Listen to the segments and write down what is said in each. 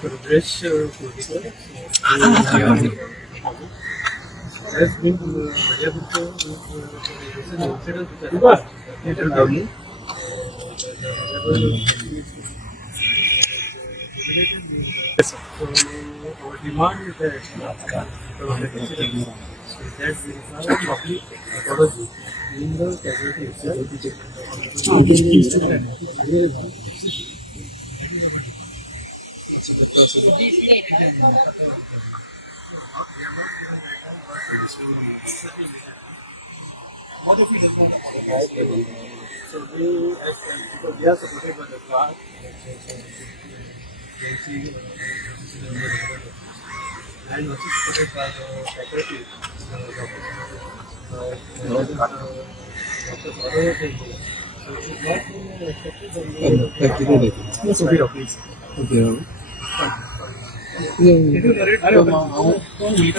Rupesh has been incident so our demand is that that is a public apology in the casualty What if he does not apologize? So because we are supported by the clerk, and also supported by the faculty,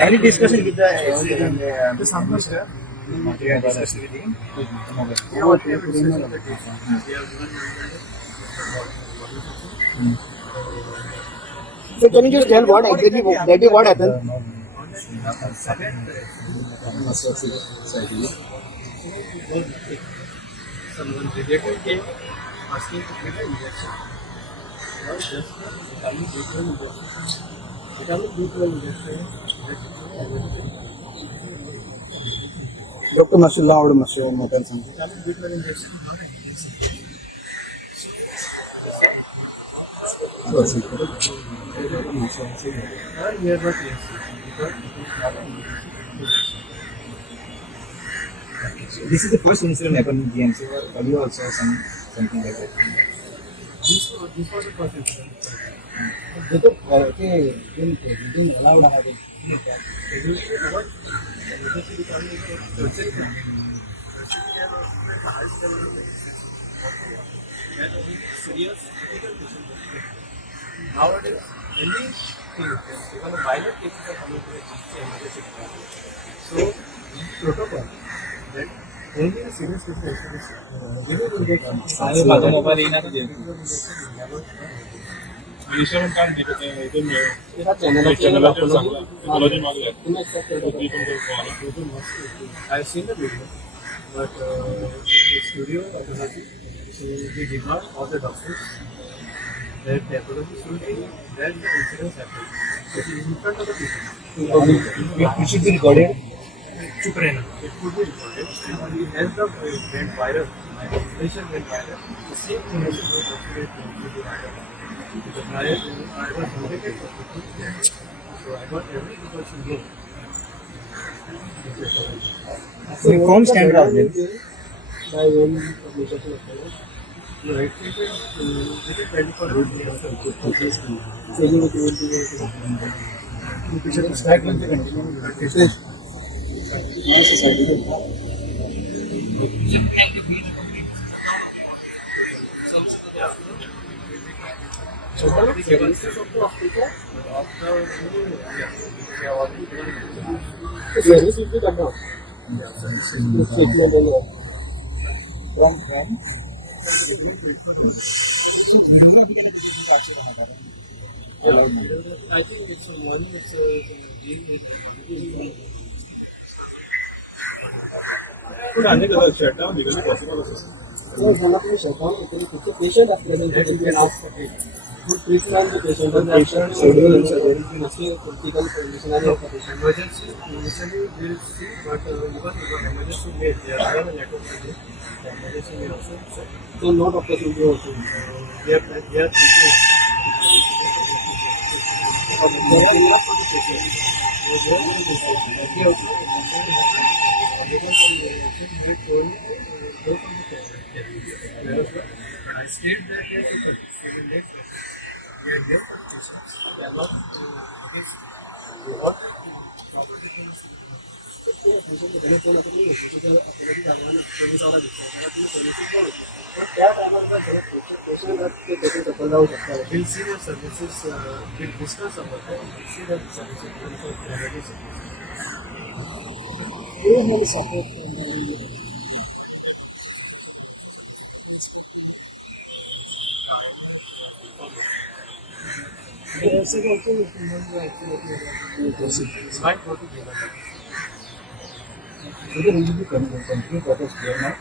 any discussion with the Minister? So can you just tell what exactly what happened? Someone related came asking to give an injection. Not just becoming B12 injection. Becoming B12 injection. Dr. Mashallah or Mashallah Motel something. Becoming B12 injection. This is the first incident happened in GMC or earlier also something like that. This was the first incident. They didn't allow to have it. Nowadays, any even violent cases are coming to the emergency department. So, protocol that only the serious cases I've seen the video, but the studio opportunity, so we demand all the doctors that the apology should be that the incidents happened. It is in front of the people. It should be recorded. It could be recorded, and as the went viral, my information went viral, the same thing has been documented to the viral. Because I was nominated for the so I got every precaution here. So the form stand out then. By when publication of the no, it is 24 hours. Saying it will be a picture stack will be continued. So, the services of the hospital, after we have already done the service will be done now. From when? I think it's one, it's could undergo the shutdown because it's possible. Patient has presented, you can ask the patient. Good treatment the patient, the patient schedule and surgery, critical condition of the patient. Emergency, initially we will see, but even emergency may, there are a network of emergency may also. So no doctors will be also. They are treating. I stayed there here to participate. We are there for patients. They are not against what property things. We'll see the services, we'll discuss about that. We'll see the services for priority services. Do you have support from Might go to Goa. So the will be continue purpose here now.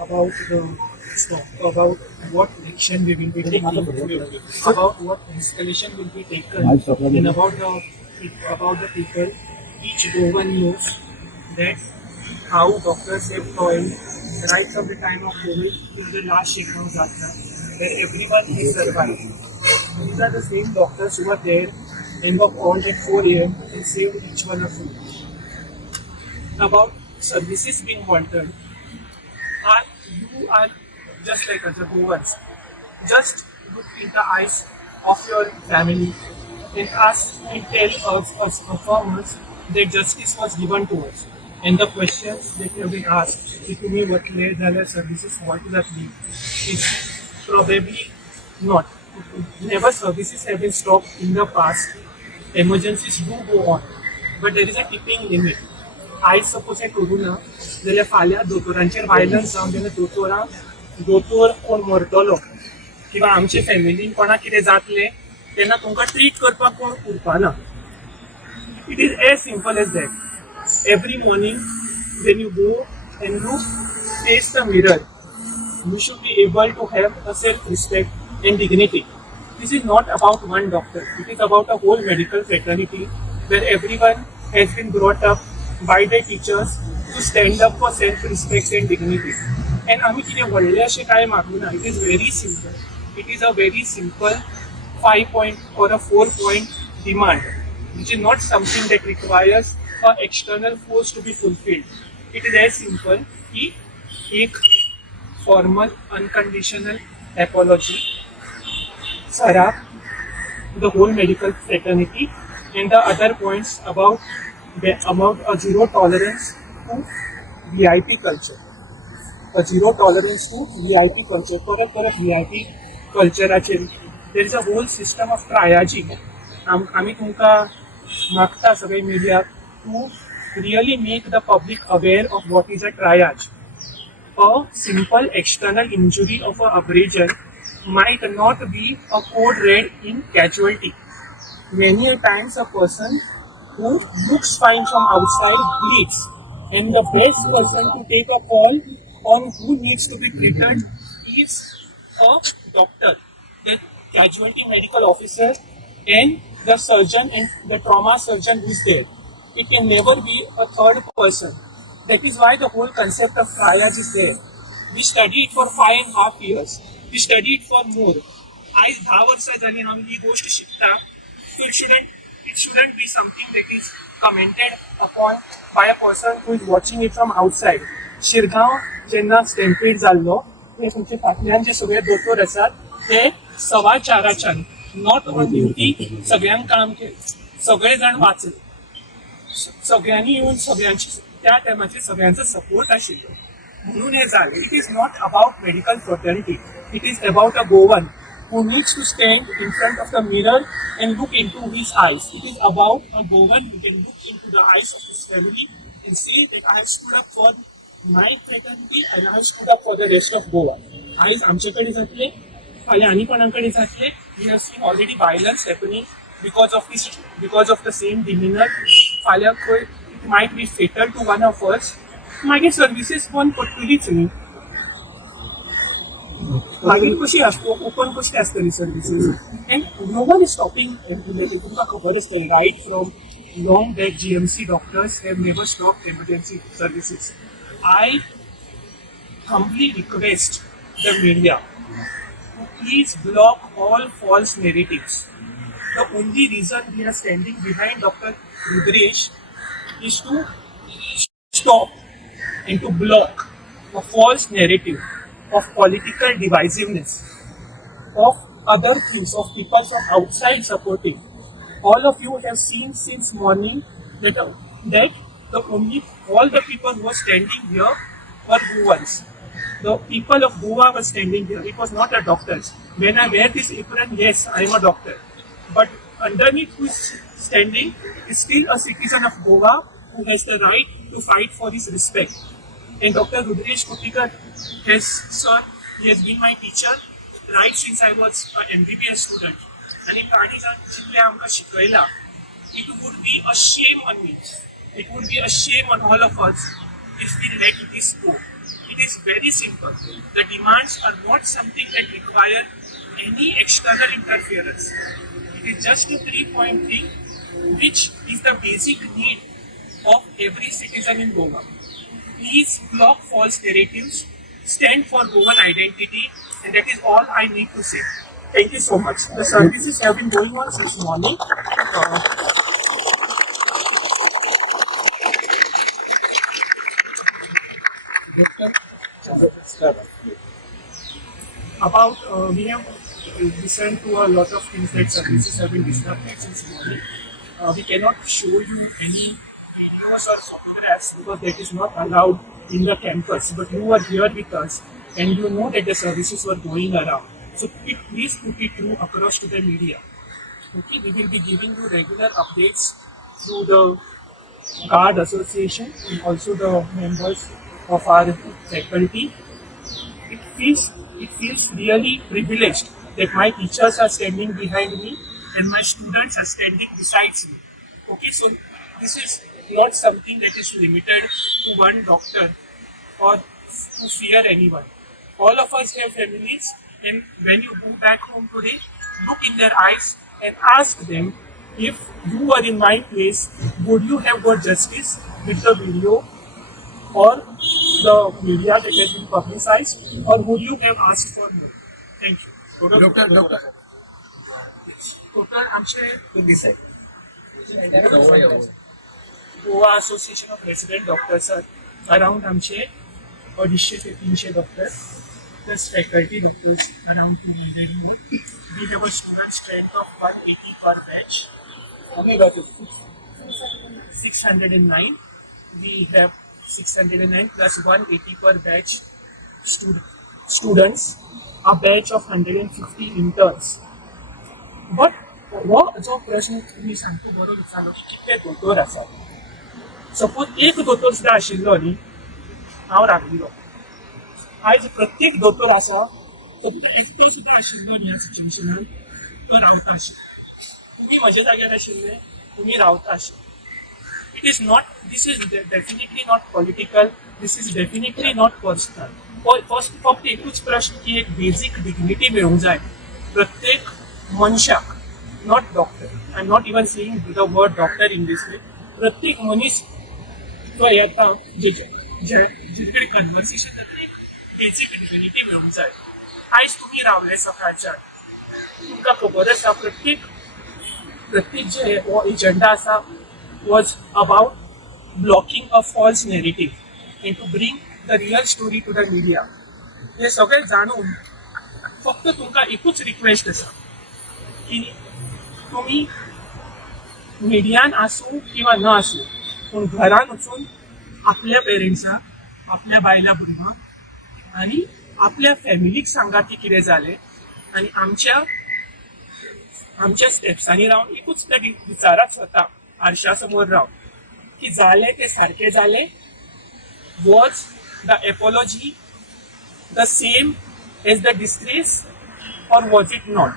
About the about what action we will be taking, about what installation will be taken, and about the people. Each Goan knows that how doctors have toiled right from the time of COVID till the last shakedown chapter, that everyone has survived. These are the same doctors who are there and were called at 4 a.m. and saved each one of you. About services being halted, you are just like us, the Goans. Just look in the eyes of your family and ask and tell us performers that justice was given to us. And the questions that have been asked, की तुम्ही वतले जाल्यार services halt जातली, is probably not. Never services have been stopped in the past. Emergencies do go on, but there is a tipping limit. आयज suppose हें करूं ना जाल्यार फाल्यां दोतोरांचेर वायलन्स जावन तेन्ना दोतोर कोण मरतलो किंवा आमचे फॅमिलीन कोणाक कितें जातलें तेन्ना तुमकां ट्रीट करपाक कोण उरपाना. It is as simple as that. Every morning when you go and you face the mirror, you should be able to have a self-respect and dignity. This is not about one doctor. It is about a whole medical fraternity where everyone has been brought up by their teachers to stand up for self-respect and dignity. And आमी कितें व्हडलें अशें कांय मागुना. It is very simple. It is a very simple 5-point or a 4-point demand, which is not something that requires an external force to be fulfilled. It is as simple कि एक formal unconditional apology, Sarah, the whole medical fraternity, and the other points about a zero tolerance to VIP culture. A zero tolerance to VIP culture. परत VIP culture there is a whole system of triaging. आमी तुमकां मागता सगळे media to really make the public aware of what is a triage. A simple external injury of an abrasion might not be a code red in casualty. Many a times a person who looks fine from outside bleeds, and the best person to take a call on who needs to be treated is a doctor, the casualty medical officer, and the surgeon and the trauma surgeon who is there. It can never be a third person. That is why the whole concept of triage is there. We studied it for 5.5 years. We studied it for more. आज 10 वर्षां झाली हांव ही गोष्ट शिकता. So it shouldn't be something that is commented upon by a person who is watching it from outside. Shirgaon जेन्ना स्टॅम्पेड जाल्लो ते तुमचे फाटल्यान जे सगळे दोतोर आसात ते 4:15 नॉट ऑन ड्युटी सगळ्यांक काम केलें. सगळे जाण वाचले. सगळ्यांनी येवन सगळ्यांची त्या टायमाचेर सगळ्यांचो सपोर्ट आशिल्लो म्हणून हे जालें. It is not about medical fraternity. It is about a Goan who needs to stand in front of the mirror and look into his eyes. It is about a Goan who can look into the eyes of his family and say that I have stood up for my fraternity and I have stood up for the rest of Goa. Eyes आमचेकडे जातले, फाल्यां आनी कोणाकडे जातले. We have seen already violence happening because of the same demeanor. फाल्यां it might be fatal to one of us. मागीर services बंद पडटलीच न्ही. मागीर कशी ओपन कशी आसतली services. And no one is stopping. तुमकां खबर आसतलें right from long back GMC doctors have never stopped emergency services. I humbly request the media to please block all false narratives. The only reason we are standing behind Dr. Rudresh is to stop and to block a false narrative of political divisiveness, of other things, of people from outside supporting. All of you have seen since morning that all the people who were standing here were Goans. The people of Goa were standing here. It was not a doctors. When I wear this apron, yes, I am a doctor. But underneath who is standing is still a citizen of Goa who has the right to fight for his respect. And Dr. Rudresh Kutikar has, sir, He has been my teacher right since I was an MBBS student. And if Kani Chile amka shikayla, it would be a shame on me. It would be a shame on all of us if we let this go. It is very simple. The demands are not something that require any external interference. It is just a 3.3, which is the basic need of every citizen in Goa. Please block false narratives, stand for Goan identity, and that is all I need to say. Thank you so much. The services have been going on since morning. We have listened to a lot of things that services have been disrupted since morning. We cannot show you any videos or photographs because that is not allowed in the campus. But you are here with us and you know that the services were going around. So please put it through across to the media. Okay, we will be giving you regular updates through the Guard Association and also the members of our faculty. It feels really privileged that my teachers are standing behind me and my students are standing besides me. Okay, so this is not something that is limited to one doctor or to fear anyone. All of us have families, and when you go back home today, look in their eyes and ask them, if you were in my place, would you have got justice with the video or the media that has been publicized, or would you have asked for more? Thank you. Doctor. Total आमचे Goa association of resident doctors around आमचे 250 ते 300 doctors plus faculty doctors around 201. We have a student strength of 180 per batch. How many doctors? 609. We have 609 plus 180 per batch students. A batch of 150 interns. But हो जो प्रश्न तुम्ही सांगतो बरो विचारलो की कितले दोतोर आसात. सपोज एक दोतोर सुद्दां आशिल्लो न्ही, हांव रावलिलो. आज प्रत्येक दोतोर आसा फक्त एकटो सुद्दां आशिल्लो ह्या सिच्युएशनान तो रावता आशिल्लो. तुम्ही म्हज्या जाग्यार आशिल्ले, तुम्ही रावता आशिल्ले. It is not, this is definitely not political, this is definitely not personal. फक्त एकूच प्रश्न की एक बेसिक डिग्निटी मेळूंक जाय प्रत्येक मनशाक, not doctor. I am not even saying the word doctor in this way. प्रत्येक मनीस तो येता जे कडेन कन्वर्सेशन जाता एक बेसिक डिग्निटी मेळूंक जाय. आयज तुम्ही रावले सकाळच्यान, तुमकां खबर आसा प्रत्येक जे हो एजेंडा आसा was about blocking a false narrative and to bring the real story to the media. हे सगळे जाणून फक्त तुमकां एकूच रिक्वेस्ट आसा की तुम्ही मिडियान आसूं किंवा न आसूं पूण घरान वचून आपल्या पेरेंट्साक, आपल्या बायला भुरग्यांक आनी आपल्या फॅमिलीक सांगा की कितें जालें आनी आमच्या स्टेप्सांनी रावन एकूच ते विचारात स्वता आरशा समोर राव की जालें तें सारकें जालें. Was the apology the same as the disgrace or was it not.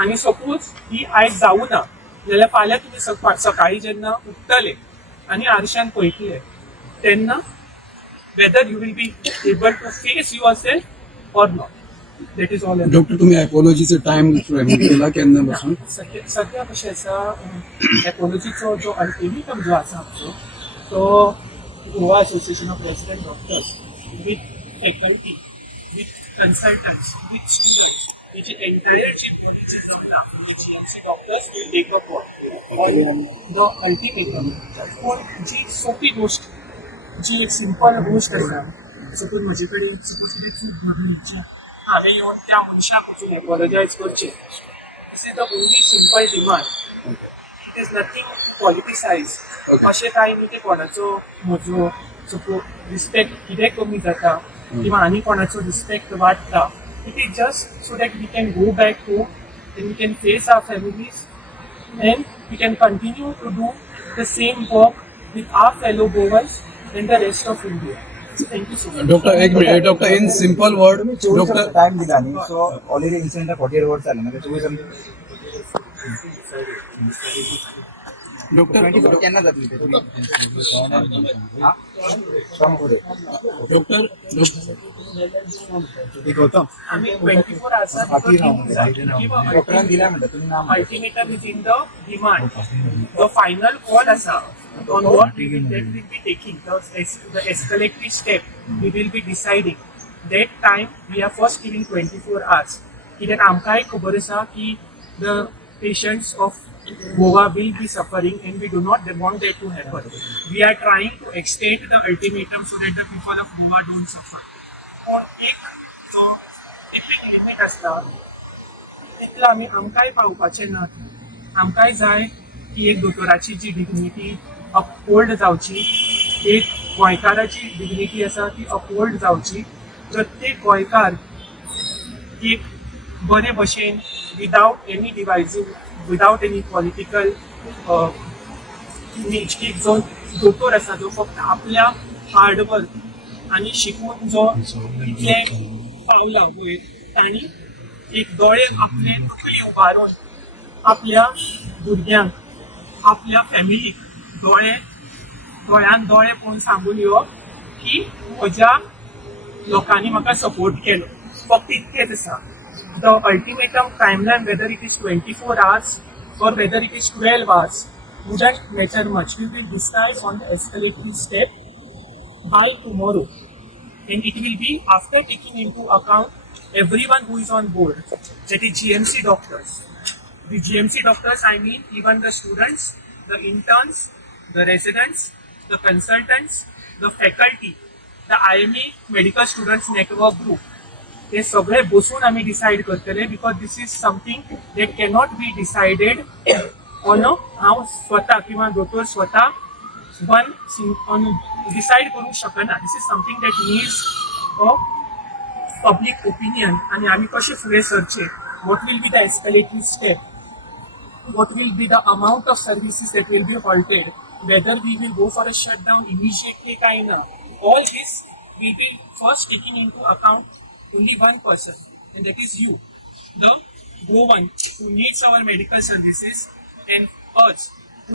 आनी सपोज ही आयज जावं ना जाल्यार फाल्यां तुमी सकाळीं जेन्ना उठतले आनी आरशान पळयतले तेन्ना whether you will be able to face yourself or not. That is all. Doctor तुम्ही एपॉलॉजीचो टाइम फ्रेम केला केन्ना पासून? सध्या कशें आसा, एपॉलॉजीचो जो अल्टिमेटम जो आसा आमचो तो Goa association of resident doctors with faculty, with consultants, with म्हणजे एंटायर जे बॉडीचे जमला म्हणजे GMC doctors will take up on the ultimatum. पूण जी सोपी गोष्ट, जी एक सिंपल गोष्ट आसा, सपोज म्हजे कडेन सपोज कितें चूक घडली, हांवें येवन त्या मनशाक वचून एपॉलॉजायज करचें. This is the only simple demand. It is nothing politicise. अशें कांय न्ही की कोणाचो म्हजो सपोज रिस्पेक्ट कितें कमी जाता किंवा आनी कोणाचो रिस्पेक्ट वाडटा. It is just so that we can go back home and we can face our families and we can continue to do the same work with our fellow Goans and the rest of India. Thank you so much. Doctor एक minute doctor in simple word तुम्ही 24 doctor तास time दिला नाही so already incident 48 hours झाले म्हणजे 24 doctor 24 केन्ना जातली ते हा फ्रॉम पुढे डॉक्टर एक होतं आम्ही 24 hours बाकी डॉक्टरांनी दिला म्हणलं तुम्ही नाम ultimatum is in the demand. The final call asa on what we will be taking, the escalatory step we will be deciding. That time we are first giving 24 hours. Kidan amkai khabar asa ki the patients of Goa will be suffering and we do not want that to happen. We are trying to extend the ultimatum so that the people of Goa don't suffer. On एक जो एक limit असता तितलो आमी आमकांय पावपाचें ना आमकांय जाय की एक दोतोराची जी डिग्निटी अपहोल्ड जावची एक गोंयकाराची डिग्निटी आसा ती अपहोल्ड जावची प्रत्येक गोंयकार एक बरे भशेन without any dividing without any political एक जो दोतोर आसा जो फक्त आपल्या हार्डवर्क आनी शिकून जो इतलें पावला वयर तांणी एक दोळे आपले तकली उबारून आपल्या भुरग्यांक आपल्या फॅमिलीक दोळ्यान दोळे पळोवन सांगून यो की म्हज्या लोकांनी म्हाका सपोर्ट केलो फक्त इतकेंच आसा the ultimatum timeline whether it is 24 hours or whether it is 12 hours wouldn't matter much. We will decide on the escalatory step by tomorrow and it will be after taking into account everyone who is on board, that is GMC doctors. The GMC doctors, I mean even the students, the interns, the residents, the consultants, the faculty, the IME medical students network group. हे सगळे बसून आम्ही decide करतले because this is something that cannot be decided on हांव स्वता किंवा दोतोर स्वता one on decide करूंक शकना this is something that needs a public opinion आनी आमी कशें फुडें सरचे what will be the escalatory step what will be the amount of services that will be halted whether we will go for a shut down immediately काय ना all this we will first taking into account only one person, and that is you, the Goan who needs our medical services, and us